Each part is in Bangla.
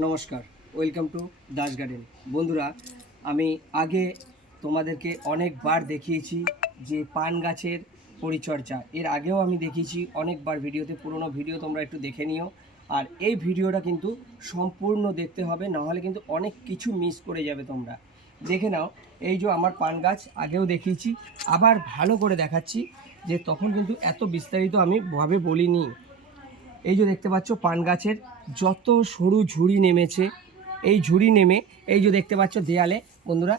নমস্কার, ওয়েলকাম টু দাস গার্ডেন। বন্ধুরা, আমি আগে তোমাদেরকে অনেকবার দেখিয়েছি যে পান গাছের পরিচর্যা। এর আগেও আমি দেখিয়েছি, অনেকবার ভিডিওতে, পুরনো ভিডিও তোমরা একটু দেখে নিও। আর এই ভিডিওটা কিন্তু সম্পূর্ণ দেখতে হবে, নাহলে কিন্তু অনেক কিছু মিস করে যাবে তোমরা। দেখে নাও, এই যে আমার পান গাছ, আগেও দেখিয়েছি। আবার ভালো করে দেখাচ্ছি যে তখন কিন্তু এত বিস্তারিত আমি ভাবে বলিনি। এই যে দেখতে পাচ্ছ পান গাছের যত সরু ঝুড়ি নেমেছে, এই ঝুড়ি নেমে, এই যে দেখতে পাচ্ছ দেয়ালে, বন্ধুরা,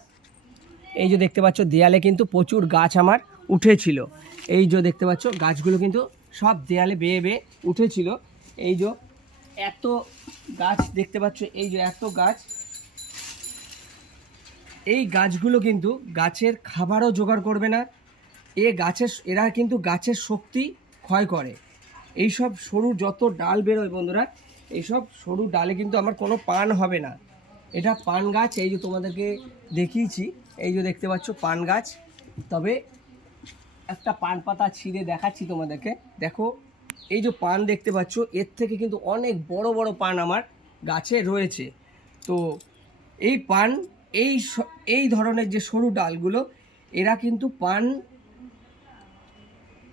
এই যে দেখতে পাচ্ছ দেয়ালে কিন্তু প্রচুর গাছ আমার উঠেছিল। এই যে দেখতে পাচ্ছ গাছগুলো কিন্তু সব দেয়ালে বেয়ে বেয়ে উঠেছিল। এই যে এত গাছ দেখতে পাচ্ছ, এই যে এত গাছ। এই গাছগুলো কিন্তু গাছের খাবারও জোগাড় করবে না। এ গাছের, এরা কিন্তু গাছের শক্তি ক্ষয় করে। এইসব সরু যত ডাল বেরোয় বন্ধুরা, এইসব সরু ডালে কিন্তু আমার কোনো পান হবে না। এটা পান গাছ, এই যে তোমাদেরকে দেখিয়েছি, এই যে দেখতে পাচ্ছ পান গাছ। তবে একটা পান পাতা ছিঁড়ে দেখাচ্ছি তোমাদেরকে। দেখো, এই যে পান দেখতে পাচ্ছ, এর থেকে কিন্তু অনেক বড় বড় পান আমার গাছে রয়েছে। তো এই পান, এই এই ধরনের যে সরু ডালগুলো, এরা কিন্তু পান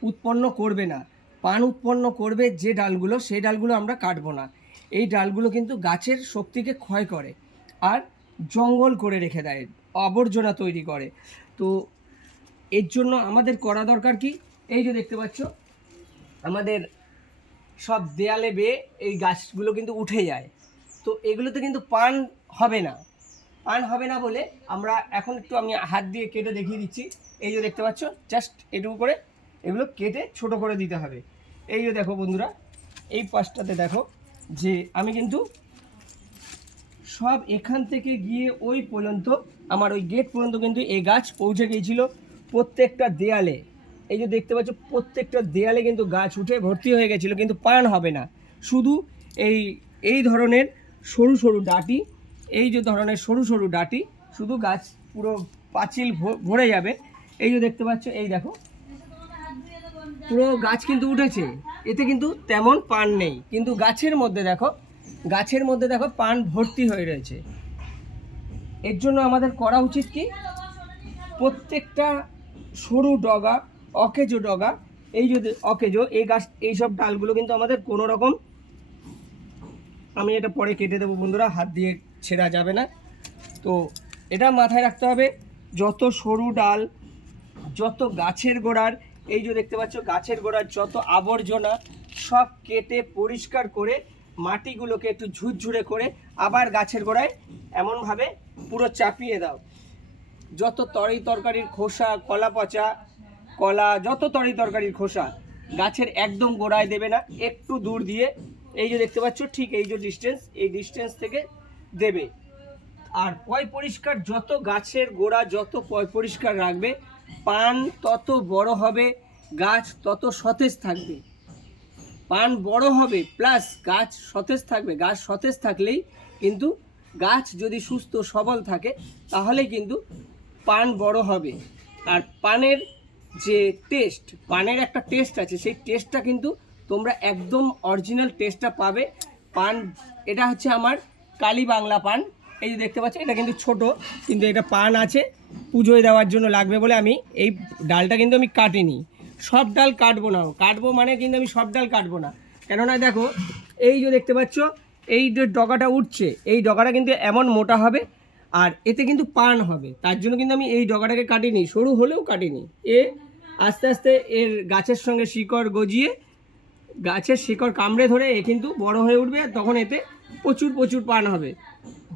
উৎপন্ন করবে না। পান উৎপন্ন করবে যে ডালগুলো, সেই ডালগুলো আমরা কাটবো না। এই ডালগুলো কিন্তু গাছের শক্তিকে ক্ষয় করে আর জঙ্গল করে রেখে দেয়, আবর্জনা তৈরি করে। তো এর জন্য আমাদের করা দরকার কি? এই যে দেখতে পাচ্ছ, আমাদের সব দেয়ালে বেয়ে এই গাছগুলো কিন্তু উঠে যায়। তো এগুলোতে কিন্তু পান হবে না। পান হবে না বলে আমরা এখন একটু আমি হাত দিয়ে কেটে দেখিয়ে দিচ্ছি। এই যে দেখতে পাচ্ছ, জাস্ট এটুকু করে এগুলো কেটে ছোট করে দিতে হবে। এই যে দেখো বন্ধুরা, এই পাশটাতে দেখো যে আমি কিন্তু সব এখান থেকে গিয়ে ওই পর্যন্ত, আমার ওই গেট পর্যন্ত কিন্তু এই গাছ পৌঁছে গিয়েছিল প্রত্যেকটা দেয়ালে। এই যে দেখতে পাচ্ছ, প্রত্যেকটা দেয়ালে কিন্তু গাছ উঠে ভর্তি হয়ে গেছিল, কিন্তু পান হবে না। শুধু এই এই ধরনের সরু সরু ডাটি, এই যে ধরনের সরু সরু ডাটি, শুধু গাছ পুরো পাঁচিল ভরে যাবে। এই যে দেখতে পাচ্ছ, এই দেখো পুরো গাছ কিন্তু উঠেছে। এতে কিন্তু তেমন পান নেই। কিন্তু গাছের মধ্যে দেখো, গাছের মধ্যে দেখো পান ভর্তি হয়ে রয়েছে। এর জন্য আমাদের করা উচিত কি? প্রত্যেকটা সরু ডগা, অকেজো ডগা, এই যদি অকেজো, এই গাছ, এই সব ডালগুলো কিন্তু আমাদের কোনো রকম আমি এটা পরে কেটে দেবো বন্ধুরা, হাত দিয়ে ছেঁড়া যাবে না। তো এটা মাথায় রাখতে হবে, যত সরু ডাল, যত গাছের গোড়ার এই যে দেখতে পাচ্ছ, গাছের গোড়ার যত আবর্জনা সব কেটে পরিষ্কার করে মাটিগুলোকে একটু ঝুরঝুরে করে আবার গাছের গোড়ায় এমনভাবে পুরো চাপিয়ে দাও। যত তরি তরকারির খোসা কলা পচা কলা, যত তরি তরকারির খোসা গাছের একদম গোড়ায় দেবে না, একটু দূর দিয়ে এই যে দেখতে পাচ্ছ, ঠিক এই যে ডিস্টেন্স এই ডিস্টেন্স থেকে দেবে। আর পয় পরিষ্কার যত গাছের গোড়া যত পয় পরিষ্কার রাখবে পান তত বড় হবে, গাছ তত সতেজ থাকবে। পান বড় হবে প্লাস গাছ সতেজ থাকবে। গাছ সতেজ থাকলেই কিন্তু গাছ যদি সুস্থ সবল থাকে, তাহলে কিন্তু পান বড় হবে। আর পানের যে টেস্ট পানের একটা টেস্ট আছে, সেই টেস্টটা কিন্তু তোমরা একদম অরিজিনাল টেস্টটা পাবে। পান, এটা হচ্ছে আমার কালী বাংলা পান। এই যে দেখতে পাচ্ছ এটা কিন্তু ছোট, কিন্তু এটা পান আছে। পুজোয় দেওয়ার জন্য লাগবে বলে আমি এই ডালটা কিন্তু আমি কাটিনি। সব ডাল কাটবো না, কাটবো মানে কিন্তু আমি সব ডাল কাটবো না। কেননা দেখো, এই যে দেখতে পাচ্ছ, এই যে ডগাটা উঠছে, এই ডগাটা কিন্তু এমন মোটা হবে, আর এতে কিন্তু পান হবে। তার জন্য কিন্তু আমি এই ডগাটাকে কাটিনি, সরু হলেও কাটিনি। এ আস্তে আস্তে এর গাছের সঙ্গে শিকড় গজিয়ে, গাছের শিকড় কামড়ে ধরে এ কিন্তু বড় হয়ে উঠবে তখন এতে প্রচুর প্রচুর পান হবে।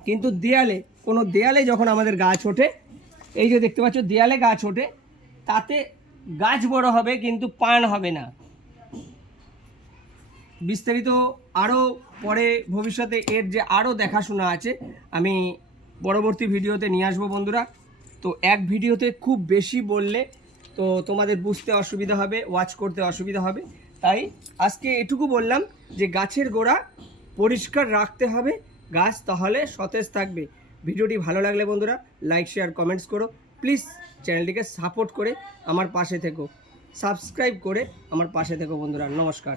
কিন্তু দেয়ালে, কোনো দেয়ালে যখন আমাদের গাছ ওঠে, এই যে দেখতে পাচ্ছ, দেয়ালে গাছ ওঠে, তাতে গাছ বড় হবে, কিন্তু পান হবে না। বিস্তারিত আরও পরে ভবিষ্যতে এর যে আরও দেখাশোনা আছে, আমি পরবর্তী ভিডিওতে নিয়ে আসব বন্ধুরা। তো এক ভিডিওতে খুব বেশি বললে তো তোমাদের বুঝতে অসুবিধা হবে ওয়াচ করতে অসুবিধা হবে। তাই আজকে এটুকু বললাম যে গাছের গোড়া পরিষ্কার রাখতে হবে গাছ, তাহলে সতেজ থাকবে। ভিডিওটি ভালো লাগলে বন্ধুরা লাইক শেয়ার কমেন্টস করো। প্লিজ চ্যানেলটিকে সাপোর্ট করে আমার পাশে থেকো। সাবস্ক্রাইব করে আমার পাশে থেকো বন্ধুরা। নমস্কার।